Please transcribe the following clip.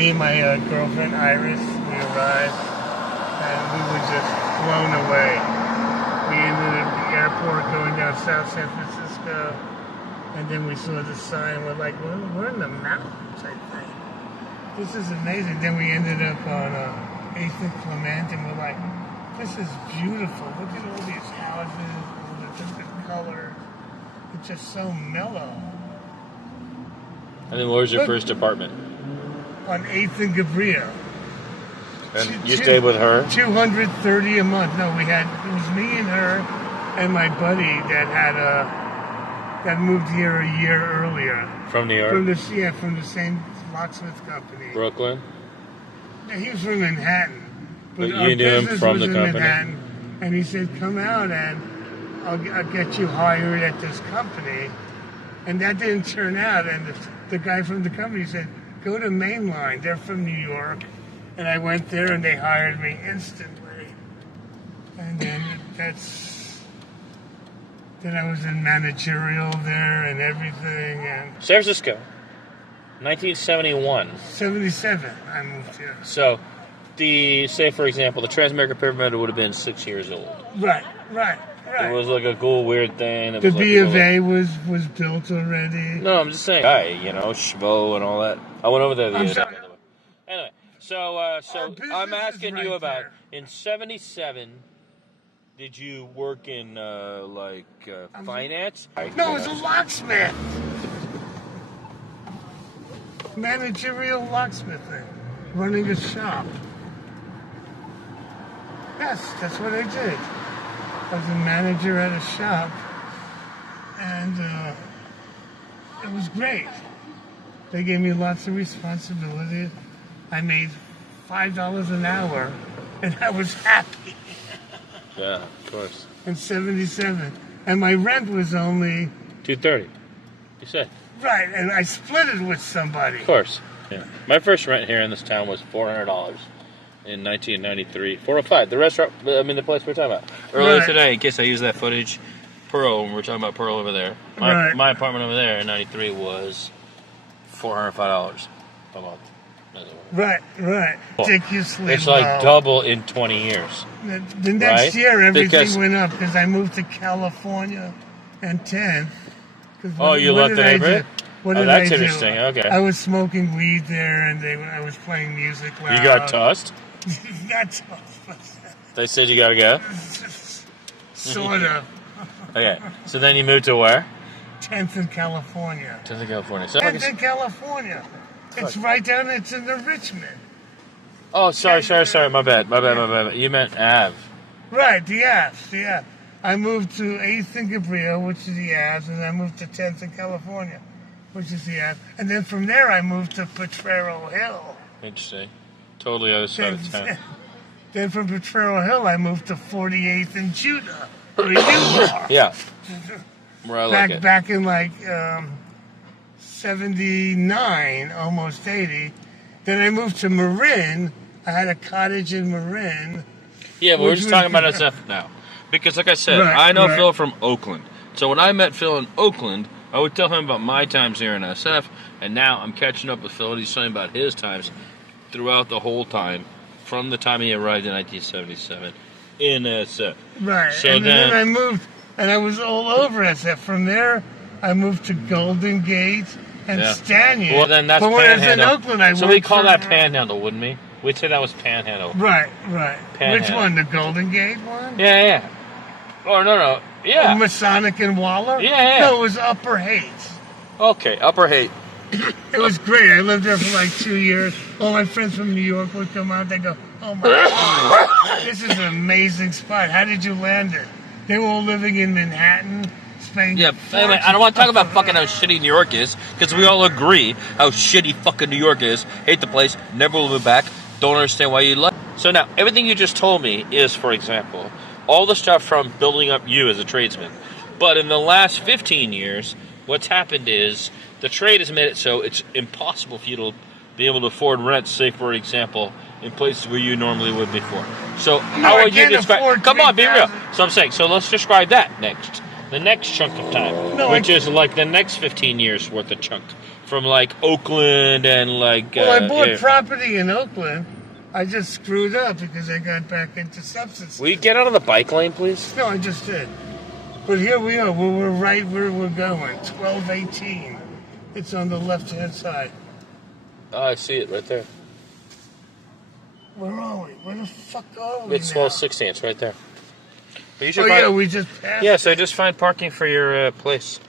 Me and my girlfriend Iris, we arrived, and we were just blown away. We ended at the airport going down South San Francisco, and then we saw the sign. We're like, we're in the mountains, I think. This is amazing. Then we ended up on 8th and Clement, and we're like, this is beautiful. Look at all these houses, all the different colors. It's just so mellow. And then what was your first apartment? On 8th and Gabriel. And you stayed with her? $230 a month. No, it was me and her and my buddy that moved here a year earlier. From New York? From the same locksmith company. Brooklyn? Yeah, he was from Manhattan. But you knew him from the company? Manhattan, and he said, come out and I'll get you hired at this company. And that didn't turn out. And the guy from the company said, go to Mainline. They're from New York. And I went there and they hired me instantly. And then then I was in managerial there and everything. And San Francisco, 1971. 77, I moved here. So, say for example, the Transamerica Pyramid would have been 6 years old. Right. It was like a cool, weird thing. The B of A was built already. No, I'm just saying, Schmo and all that. I went over there the other day. Anyway, so I'm asking you about, in 77, did you work in, finance? No, it was a locksmith. Managerial locksmithing. Running a shop. Yes, that's what I did. I was a manager at a shop, and it was great. They gave me lots of responsibility. I made $5 an hour, and I was happy. Yeah, of course. In 77. And my rent was only... $230, you said. Right, and I split it with somebody. Of course. Yeah. My first rent here in this town was $400 in 1993. 405, the restaurant, the place we're talking about. Earlier today, in case I use that footage, Pearl, when we're talking about Pearl over there, my apartment over there in 93 was $405 a month. Right. Ridiculously It's like double in 20 years. The next year, everything went up because I moved to California and 10th. You left the neighborhood? That's interesting. Okay. I was smoking weed there, and I was playing music loud. You got tossed? Not tossed. They said you gotta go? Sort of. Okay. So then you moved to where? 10th in California. 10th in California. 10th in California. It's right down. It's in the Richmond. Oh, sorry. My bad. You meant Ave. Right, the Ave. I moved to 8th and Gabriel, which is the Ave, and I moved to 10th in California, which is the Ave. And then from there, I moved to Potrero Hill. Interesting. Totally other side of town. Then from Potrero Hill, I moved to 48th and Judah. Where you are. Yeah. Where I like it. Back in 79, almost 80. Then I moved to Marin. I had a cottage in Marin. Yeah, but we're just talking about SF now. Because like I said, I know Phil from Oakland. So when I met Phil in Oakland, I would tell him about my times here in SF, and now I'm catching up with Phil, and he's telling about his times throughout the whole time, from the time he arrived in 1977 in SF. Right, so and then I moved, and I was all over SF. From there, I moved to Golden Gate and Stanier. Well, then that's Panhandle. In Oakland, so we call that Panhandle, wouldn't we? We'd say that was Panhandle. Right. Panhandle. Which one, the Golden Gate one? Yeah. Oh, no. Yeah. Masonic and Waller? Yeah. No, it was Upper Haight. Okay, Upper Haight. It was great. I lived there for 2 years. All my friends from New York would come out. They go, oh my God, this is an amazing spot. How did you land it? They were all living in Manhattan, Spain. Yeah, anyway, I don't want to talk about fucking how shitty New York is, because we all agree how shitty fucking New York is. Hate the place, never will be back, don't understand why you left. So now, everything you just told me is, for example, all the stuff from building up you as a tradesman. But in the last 15 years, what's happened is the trade has made it so it's impossible for you to be able to afford rent, say, for example, in places where you normally would before. So how would you describe... Come on, be real. So I'm saying, so let's describe that next. The next chunk of time, which is like the next 15 years worth of chunk from like Oakland and like. Well, I bought yeah. property in Oakland. I just screwed up because I got back into substance. Will you get out of the bike lane, please? No, I just did. But here we are. We're right where we're going. 1218. It's on the left-hand side. Oh, I see it right there. Where are we? Where the fuck are we It's now? 1216. It's right there. But you should Oh, find, yeah, we just passed. yeah, so just find parking for your place.